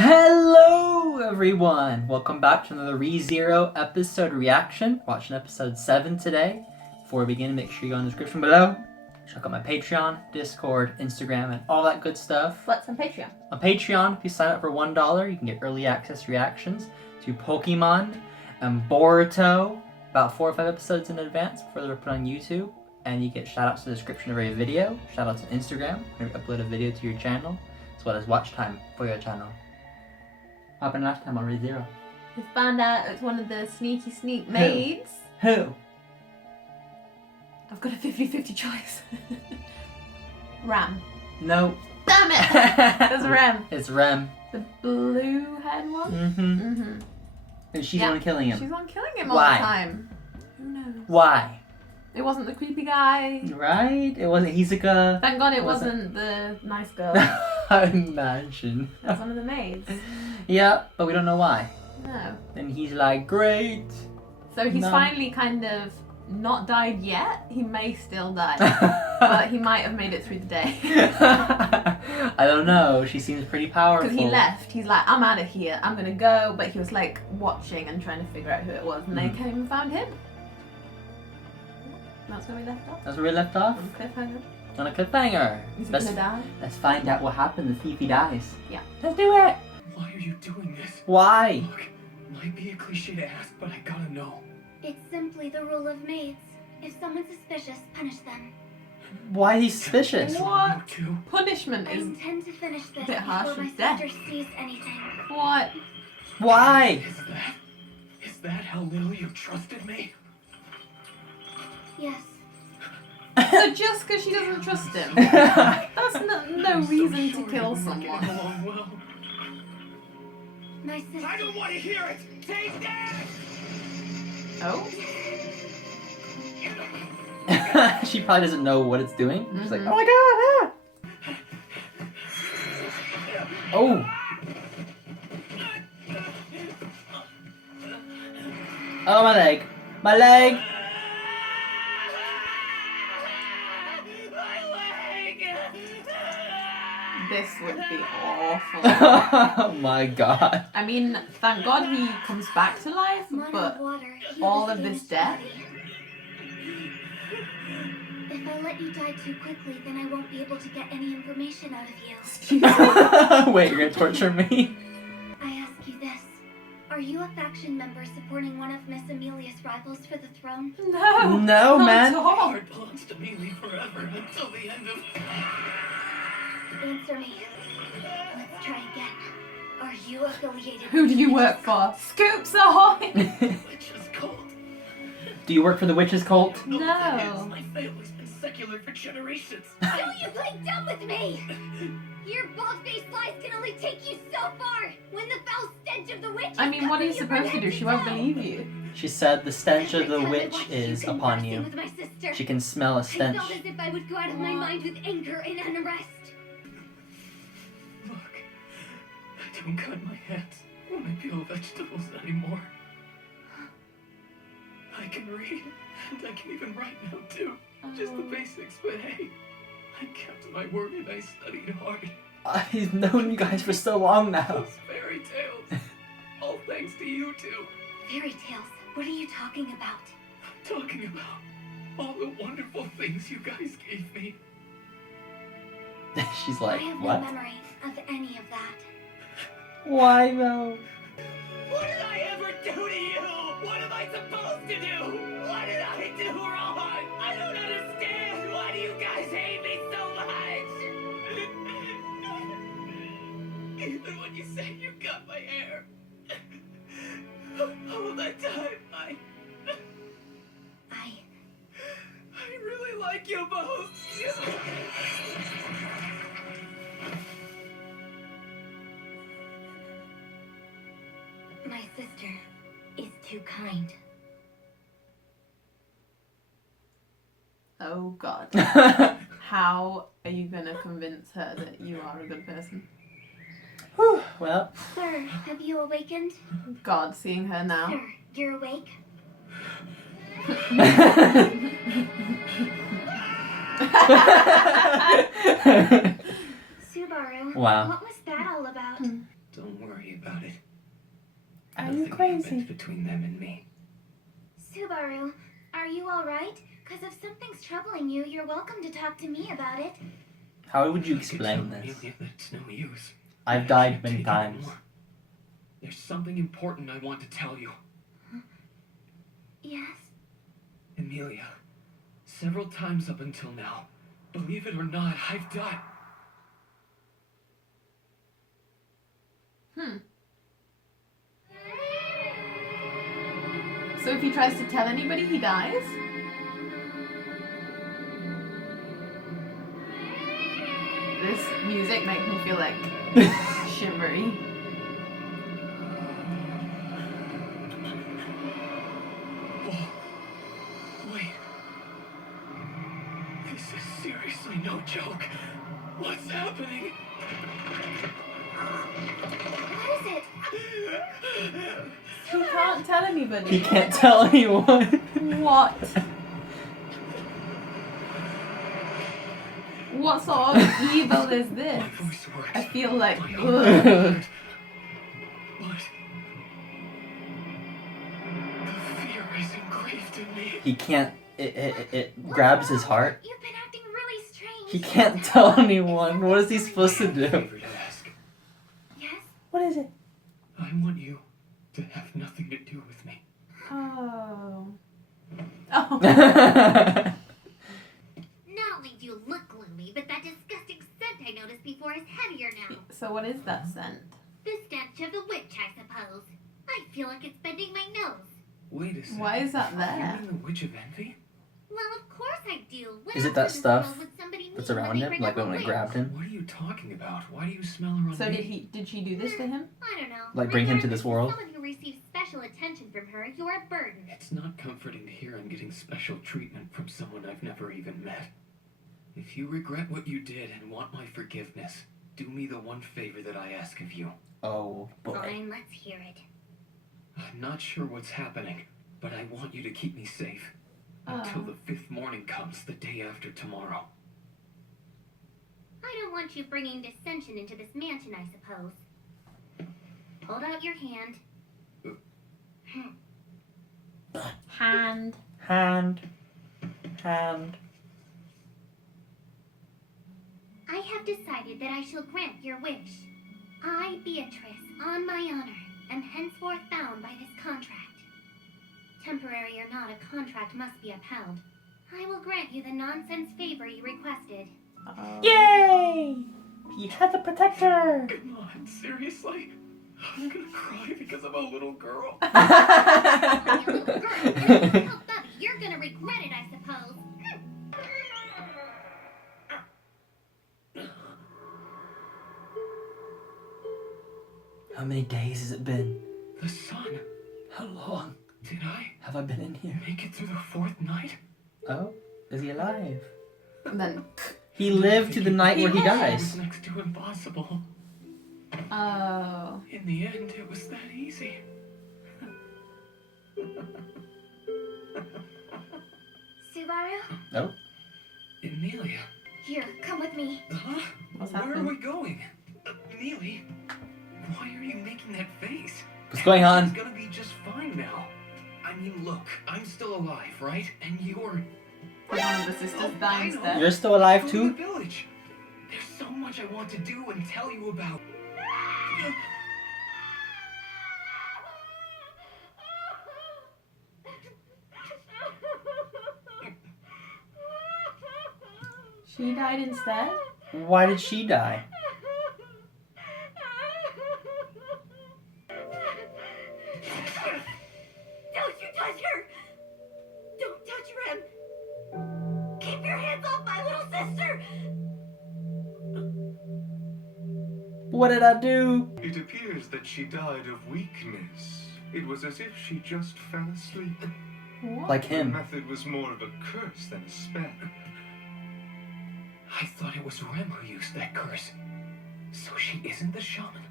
Hello everyone! Welcome back to another ReZero episode reaction. Watching episode 7 today. Before we begin, make sure you go in the description below. Check out my Patreon, Discord, Instagram, and all that good stuff. What's on Patreon? On Patreon, if you sign up for $1, you can get early access reactions to Pokemon and Boruto about 4 or 5 episodes in advance before they're put on YouTube. And you get shoutouts in the description of every video, shoutouts on Instagram when you upload a video to your channel, as well as watch time for your channel. What happened last time on ReZero? We found out it's one of the sneak maids. Who? I've got a 50-50 choice. Ram. No. Damn it! There's Rem. It's Rem. The blue head one? Mm-hmm. And she's the one killing him. She's the one killing him Why? all the time. Who knows? Why? It wasn't the creepy guy. Right? It wasn't Hizuka. Thank God it wasn't the nice girl. I imagine. That's one of the maids. Yeah, but we don't know why. No. And he's like, great. So he's finally kind of not died yet. He may still die. But he might have made it through the day. I don't know. She seems pretty powerful. Because he left. He's like, I'm out of here. I'm going to go. But he was like watching and trying to figure out who it was. And they came and found him. That's where we left off. That's where we left off? On a cliffhanger. On a cliffhanger. Is he gonna die? Let's find out what happens if he dies. Yeah. Let's do it. Why are you doing this? Why? Look, might be a cliche to ask, but I gotta know. It's simply the rule of maids. If someone's suspicious, punish them. Why is he suspicious? What? Too? Punishment I is intend to finish this bit harsh before my as death. sister sees anything. what? Why? Is that how little you trusted me? Yes. So just because she doesn't trust him, that's no reason to kill someone. Well. My sister. I don't want to hear it! Take that! Oh? She probably doesn't know what it's doing. She's like, oh my god, ah! Oh! Oh, my leg. My leg! This would be awful. Oh my god. I mean, thank God he comes back to life, but all of this death. If I let you die too quickly, then I won't be able to get any information out of you. Excuse me. Wait, you're gonna torture me? I ask you this. Are you a faction member supporting one of Miss Emilia's rivals for the throne? No. No, not man. at all. Heart belongs to me forever until the end of... Answer me. Let's try again. Are you affiliated Who with do you the work for? Scoops ahoy! Which is called... Do you work for the witch's cult? No. My family's been secular for generations. Don't you play dumb with me! Your bald-faced lies can only take you so far! When the foul stench of the witch I mean, what are you supposed to do? She won't believe you. She said the stench of the witch is upon you. She can smell a I stench. felt as if I would go out of my mind with anger and unrest. Look, I don't cut my hands when I peel vegetables anymore. I can read, and I can even write now too. Just the basics, but hey, I kept my word and I studied hard. I've known you guys for so long now. Those fairy tales, all thanks to you two. Fairy tales? What are you talking about? I'm talking about all the wonderful things you guys gave me. She's like, I have what? no memory of any of that. Why though? What did I ever do to you? What am I supposed to do? What did I do wrong? I don't understand. Why do you guys hate me so much? Even when you say you cut my hair, all that time, I really like you both. My sister is too kind. Oh God. How are you gonna convince her that you are a good person? Whew, well. Sir, have you awakened? God, seeing her now. Sir, you're awake? Subaru, Wow. what was that all about? Don't worry. Are Nothing you crazy? happened between them and me. Subaru, are you alright? Because if something's troubling you, you're welcome to talk to me about it. How would you I could explain tell this? Amelia that it's no use. I've I died can't many take it times. anymore. There's something important I want to tell you. Yes? Emilia, several times up until now, believe it or not, I've died. So if he tries to tell anybody, he dies? This music makes me feel like shivery. Oh, wait. This is seriously no joke. What's happening? What is it? He can't tell anybody. He can't tell anyone. What? What sort of evil is this? My voice works. I feel like, My ugh. heart. But the fear is engraved in me. He can't. It grabs his heart. You've been acting really strange. He can't tell anyone. What is he supposed to do? Favor to ask. Yes? What is it? I want you to have nothing to do with me. Oh. Oh. Not only do you look gloomy, but that disgusting scent I noticed before is heavier now. So what is that scent? The stench of the witch, I suppose. I feel like it's bending my nose. Wait a second. Why is that there? You mean the Witch of Envy? Well, of course I do. When Is it else that would this stuff world would somebody that's mean around when they him? bring Like up a when it witch? grabbed him? What are you talking about? Why do you smell her on So me? did she do this to him? I don't know. Like bring him to this world? Someone who receives special attention from her, you're a burden. It's not comforting to hear I'm getting special treatment from someone I've never even met. If you regret what you did and want my forgiveness, do me the one favor that I ask of you. Oh boy. Fine, let's hear it. I'm not sure what's happening, but I want you to keep me safe. Until the 5th morning comes, the day after tomorrow. I don't want you bringing dissension into this mansion, I suppose. Hold out your hand. Hand. Hand. Hand. I have decided that I shall grant your wish. I, Beatrice, on my honor, am henceforth bound by this contract. Temporary or not, a contract must be upheld. I will grant you the nonsense favor you requested. Oh. Yay! He had the protector. Come on, seriously? I'm gonna cry because I'm a little girl. Oh, you little girl, and if you help Bubby, you're gonna regret it, I suppose. How many days has it been? The sun. How long Did I have I been in here? make it through the 4th night? Oh, is he alive? And then, He lived to the night where he It dies. was next to impossible. oh. In the end, it was that easy. Subaru? Oh, Emilia. Here, come with me. Huh? What's Where are happening? we going? Neely, why are you making that face? what's going It's on? gonna be just fine now. I mean, look, I'm still alive, right? And you're... One of the sisters I dying know. instead. You're still alive from too? the village. There's so much I want to do and tell you about. She died instead? Why did she die? Don't you touch her! Don't touch Rem! Keep your hands off my little sister! What did I do? It appears that she died of weakness. It was as if she just fell asleep. What? Like The him. method was more of a curse than a spell. I thought it was Rem who used that curse. So she isn't the shaman?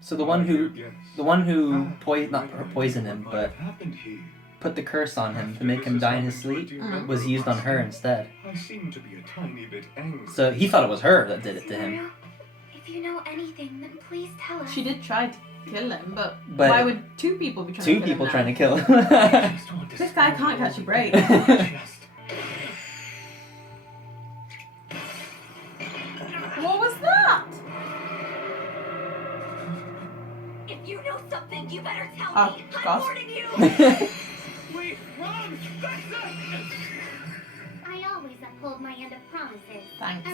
So the one who, Yes. not poisoned him, What might but have happened here. put the curse on him to After make this him has die in happened his to a sleep, dear Mhm. member was of used my on her family, instead. I seem to be a tiny bit angry. So he thought it was her that did it to him. Subaru, if you know anything, then please tell us. She did try to kill him, but But- why would two people be trying Two to kill people him trying to now? kill him. I just want to This guy scream can't catch a all break. over my chest. What was that? If you know something, you better tell Oh, me. I'm gosh. warning you. Wait, run! That's it! I always uphold my end of promises. Thanks.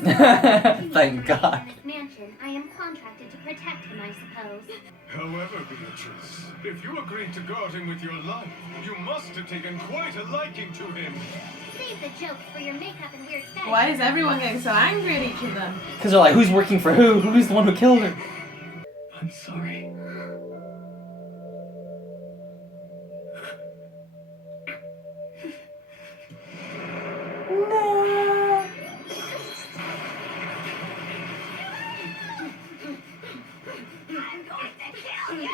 Thank God. In this mansion, I am contracted to protect him, I suppose. However, Beatrice, if you agreed to guard him with your life, you must have taken quite a liking to him. Save the jokes for your makeup and weird fetish. Why is everyone getting so angry at each other? Because they're like, who's working for who? Who's the one who killed her? I'm sorry. I'm going to kill you!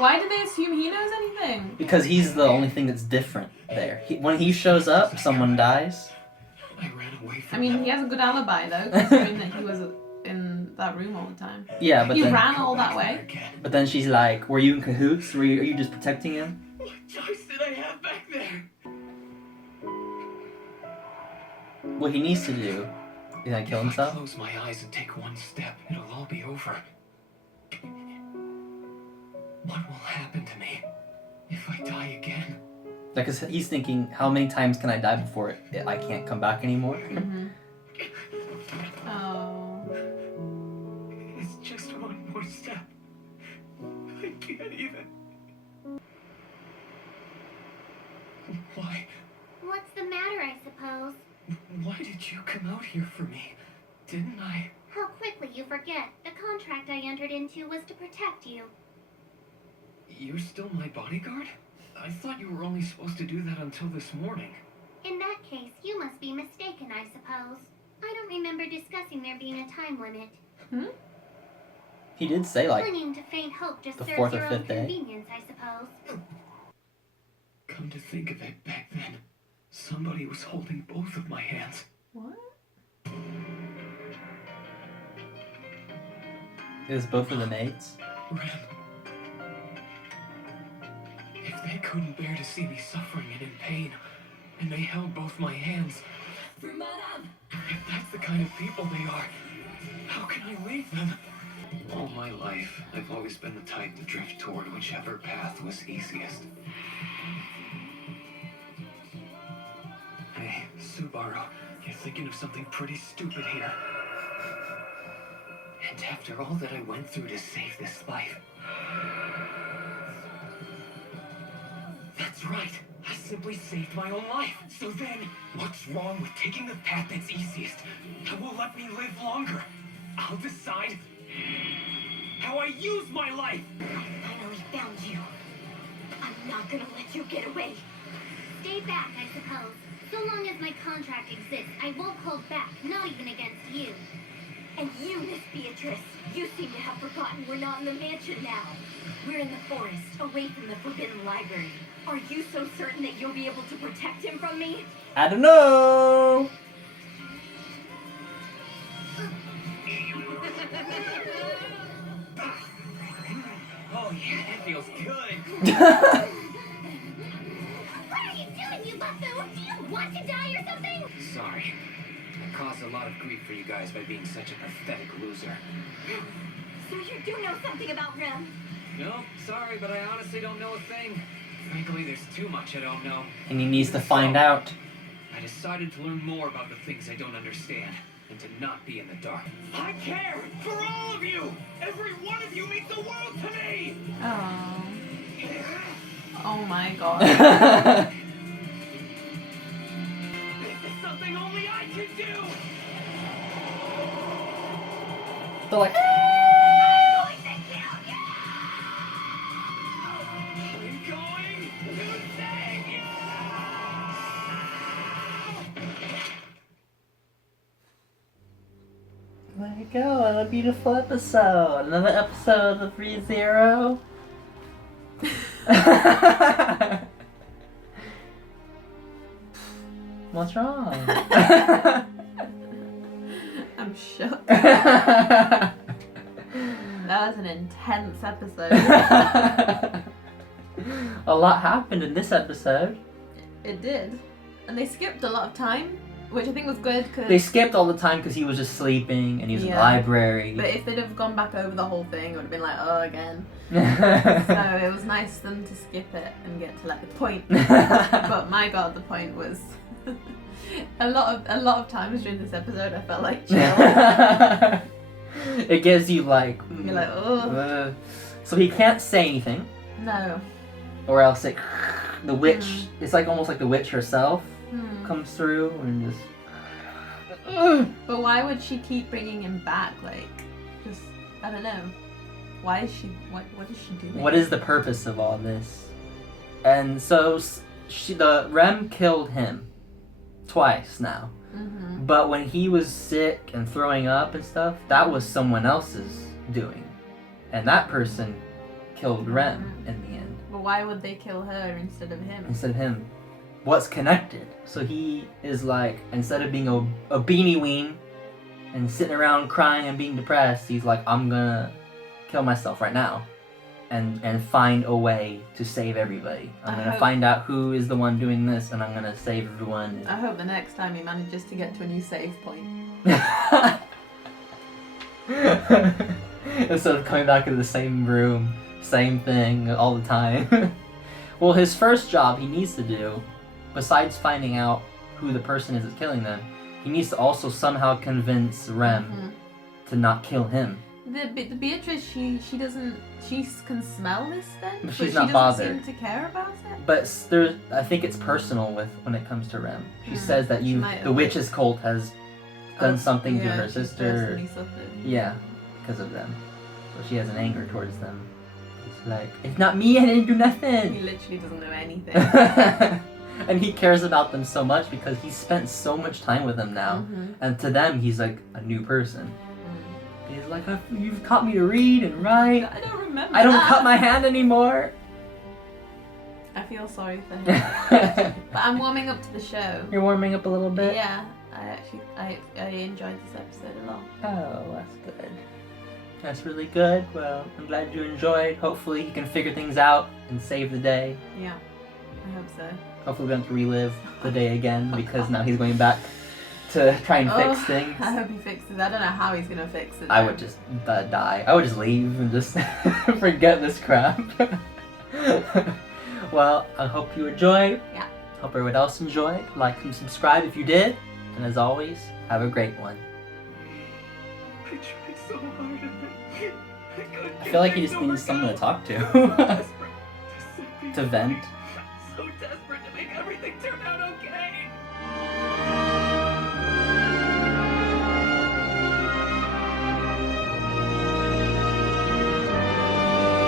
Why do they assume he knows anything? Because he's the only thing that's different there. When he shows up, someone dies. I ran away from I mean, them. he has a good alibi though, considering that he was in that room all the time. Yeah, but He then, ran Go all back that there way. again. but then she's like, were you in cahoots? Are you just protecting him? What choice did I have back there? What he needs to do is like kill If I himself. close my eyes and take one step, it'll all be over. What will happen to me if I die again? Like, 'cause he's thinking, how many times can I die before I can't come back anymore? Mm-hmm. Oh. It's just one more step. I can't even. Why? What's the matter, I suppose? Why did you come out here for me? Didn't I? How quickly you forget. The contract I entered into was to protect you. You're still my bodyguard? I thought you were only supposed to do that until this morning. In that case, you must be mistaken, I suppose. I don't remember discussing there being a time limit. He did say, like, Clinging to faint hope just the serves fourth or your own fifth day. convenience, I suppose. Come to think of it, back then, somebody was holding both of my hands. What? it was both of the maids. Ren. If they couldn't bear to see me suffering and in pain, and they held both my hands, if that's the kind of people they are, how can I leave them? All my life, I've always been the type to drift toward whichever path was easiest. Hey, Subaru, you're thinking of something pretty stupid here. And after all that I went through to save this life... That's right, I simply saved my own life. So then, what's wrong with taking the path that's easiest? That will let me live longer. I'll decide how I use my life. I finally found you. I'm not gonna let you get away. Stay back, I suppose. So long as my contract exists, I won't hold back, not even against you. And you, Miss Beatrice, you seem to have forgotten we're not in the mansion now. We're in the forest, away from the Forbidden Library. Are you so certain that you'll be able to protect him from me? I don't know. Oh yeah, that feels good. What are you doing, you buffoon? Do you want to die or something? Sorry. I caused a lot of grief for you guys by being such a pathetic loser. So you do know something about Rem? No, sorry, but I honestly don't know a thing. Frankly, there's too much I don't know. And he needs to find out. I decided to learn more about the things I don't understand, and to not be in the dark. I care for all of you! Every one of you means the world to me! Oh. Oh my god. This is something only I can do! They're like, I'm going to save you! there you go, another beautiful episode. Another episode of the 3-0. What's wrong? I'm shook. That was an intense episode. A lot happened in this episode. It did. And they skipped a lot of time, which I think was good because... They skipped all the time because he was just sleeping and he was in the Yeah. library. But if they'd have gone back over the whole thing, it would have been like, oh, again. So it was nice of them to skip it and get to like the point. But my god, the point was... a lot of times during this episode I felt like chill. It gives you like... You're like, oh. So he can't say anything. No. Or else the witch, it's like almost like the witch herself comes through and just... But why would she keep bringing him back? Like, just, I don't know. Why is she, what is she doing? What is the purpose of all this? And so the Rem killed him twice now. Mm-hmm. But when he was sick and throwing up and stuff, that was someone else's doing. And that person killed Rem in the end. But why would they kill her instead of him? Instead of him. What's connected? So he is like, instead of being a beanie ween and sitting around crying and being depressed, he's like, I'm gonna kill myself right now and find a way to save everybody. I'm gonna find out who is the one doing this and I'm gonna save everyone. I hope the next time he manages to get to a new save point. Instead of coming back into the same room, same thing all the time. Well, his first job he needs to do, besides finding out who the person is that's killing them, he needs to also somehow convince Rem to not kill him. The Beatrice, she can smell this then? But she's but she not bothered. doesn't seem to care about it? But I think it's personal when it comes to Rem. She says that She might the have- witch's cult has done something to yeah, her she's sister. personally suffered. Yeah, because of them. So she has an anger towards them. It's like, it's not me, I didn't do He nothing. literally doesn't know anything. And he cares about them so much because he spent so much time with them now. And to them, he's like a new person. He's like, you've taught me to read and write. I don't remember I don't that. cut my hand anymore. I feel sorry for him. But I'm warming up to the show. You're warming up a little bit? Yeah, I enjoyed this episode a lot. Oh, that's good. That's really good. Well, I'm glad you enjoyed. Hopefully you can figure things out and save the day. Yeah, I hope so. Hopefully we don't have to relive the day again because now he's going back to try and fix things. I hope he fixes it. I don't know how he's gonna fix it. I would just die. I would just leave and just forget this crap. Well, I hope you enjoyed. Yeah. Hope everyone else enjoyed. Like and subscribe if you did. And as always, have a great one. I tried so hard and I couldn't I feel like he get just back needs someone to go. talk So to. desperate to see To vent. So desperate to make everything turn out okay.